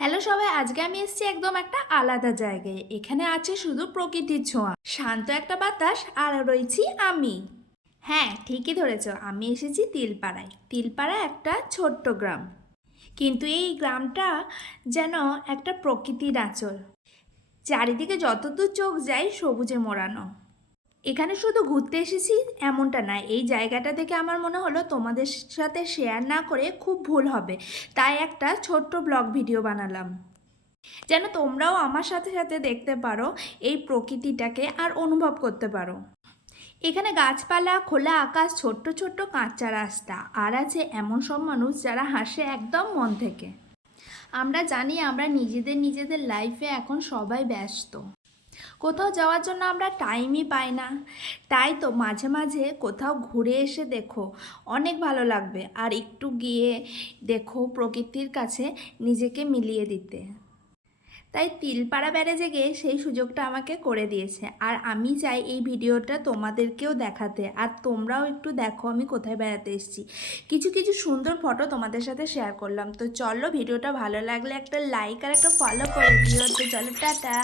Hello সবাই, আজকে আমি এসেছি একদম একটা আলাদা জায়গায়। এখানে আছে শুধু প্রকৃতির ছোঁয়া, শান্ত একটা বাতাস, আর রয়েছি আমি। হ্যাঁ, ঠিকই ধরেছ, আমি এসেছি তিলপাড়ায়। তিলপাড়া একটা ছোট্ট গ্রাম, কিন্তু এই গ্রামটা যেন একটা প্রকৃতির আঁচল। চারিদিকে যতদূর চোখ যায় সবুজে মোড়ানো। এখানে শুধু ঘুরতে এসেছি এমনটা না, এই জায়গাটা দেখে আমার মনে হলো তোমাদের সাথে শেয়ার না করে খুব ভুল হবে, তাই একটা ছোট্ট ব্লগ ভিডিও বানালাম, যেন তোমরাও আমার সাথে সাথে দেখতে পারো এই প্রকৃতিটাকে আর অনুভব করতে পারো। এখানে গাছপালা, খোলা আকাশ, ছোট্ট ছোট্ট কাঁচা রাস্তা, আর আছে এমন সব মানুষ যারা হাসে একদম মন থেকে। আমরা জানি আমরা নিজেদের লাইফে এখন সবাই ব্যস্ত, কোথাও যাওয়ার জন্য আমরা টাইমই পাই না। তাই তো মাঝে মাঝে কোথাও ঘুরে এসে দেখো, অনেক ভালো লাগবে। আর একটু গিয়ে দেখো প্রকৃতির কাছে নিজেকে মিলিয়ে দিতে। তাই তিলপাড়া ব্যারেজে গিয়ে সেই সুযোগটা আমাকে করে দিয়েছে, আর আমি চাই এই ভিডিওটা তোমাদেরকেও দেখাতে, আর তোমরাও একটু দেখো আমি কোথায় বেড়াতে এসেছি। কিছু কিছু সুন্দর ফটো তোমাদের সাথে শেয়ার করলাম। তো চলো, ভিডিওটা ভালো লাগলে একটা লাইক আর একটা ফলো করে দিও। তো চলো, টাটা।